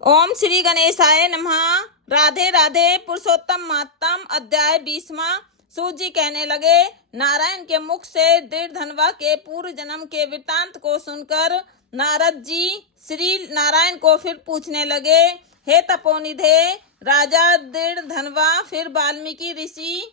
ओम श्री गणेशाय नमः। राधे राधे। पुरुषोत्तम मातम अध्याय 20वां। सूत जी कहने लगे, नारायण के मुख से दृढ़ धनवा के पूर्व जन्म के वृतांत को सुनकर नारद जी श्री नारायण को फिर पूछने लगे, हे तपोनिधे राजा दृढ़ धनवा फिर वाल्मीकि ऋषि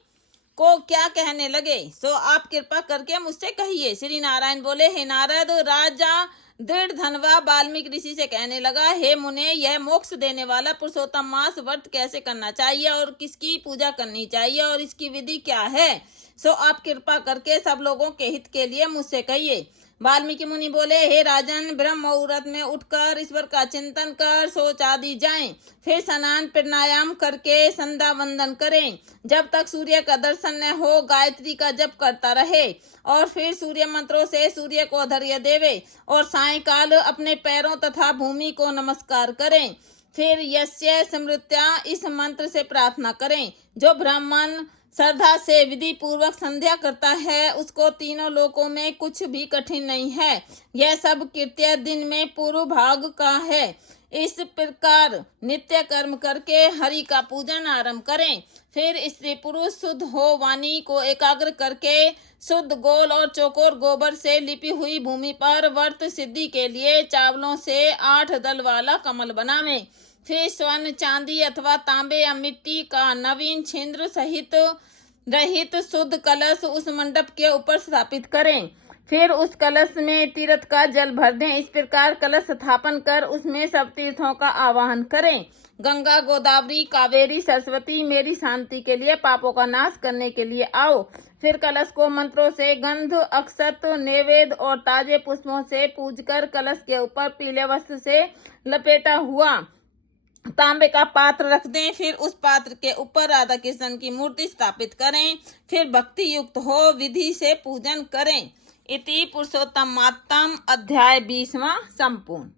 को क्या कहने लगे, सो आप कृपा करके मुझसे कहिए। श्री नारायण बोले, हे नारद, राजा दृढ़ धनवा वाल्मीकि ऋषि से कहने लगा, हे मुने, यह मोक्ष देने वाला पुरुषोत्तम मास व्रत कैसे करना चाहिए और किसकी पूजा करनी चाहिए और इसकी विधि क्या है, सो आप कृपा करके सब लोगों के हित के लिए मुझसे कहिए। वाल्मीकि मुनि बोले, हे राजन, ब्रह्म मुहूर्त में उठकर ईश्वर का चिंतन कर शौच आदि जाएं, फिर स्नान प्राणायाम करके संध्या वंदन करें, जब तक सूर्य का दर्शन न हो गायत्री का जप करता रहे और फिर सूर्य मंत्रों से सूर्य को धैर्य देवे और सायंकाल अपने पैरों तथा भूमि को नमस्कार करें। फिर यस्य स्मृत्या इस मंत्र से प्रार्थना करें, जो ब्राह्मण श्रद्धा से विधि पूर्वक संध्या करता है उसको तीनों लोकों में कुछ भी कठिन नहीं है। यह सब कृत्य दिन में पूर्व भाग का है। इस प्रकार नित्य कर्म करके हरि का पूजन आरंभ करें। फिर स्त्री पुरुष शुद्ध हो वाणी को एकाग्र करके शुद्ध गोल और चौकोर गोबर से लिपी हुई भूमि पर व्रत सिद्धि के लिए चावलों से 8 दल वाला कमल बनावें। फिर स्वर्ण चांदी अथवा तांबे या मिट्टी का नवीन छिद्र सहित रहित शुद्ध कलश उस मंडप के ऊपर स्थापित करें। फिर उस कलश में तीर्थ का जल भर दें। इस प्रकार कलश स्थापन कर उसमें सब तीर्थों का आवाहन करें। गंगा, गोदावरी, कावेरी, सरस्वती, मेरी शांति के लिए, पापों का नाश करने के लिए आओ। फिर कलश को मंत्रों से गंध, अक्षत, नैवेद्य और ताजे पुष्पों से पूजकर कलश के ऊपर पीले वस्त्र से लपेटा हुआ तांबे का पात्र रख दें। फिर उस पात्र के ऊपर राधा कृष्ण की मूर्ति स्थापित करें। फिर भक्ति युक्त हो विधि से पूजन करें। इति पुरुषोत्तम मातम अध्याय 20वां संपूर्ण।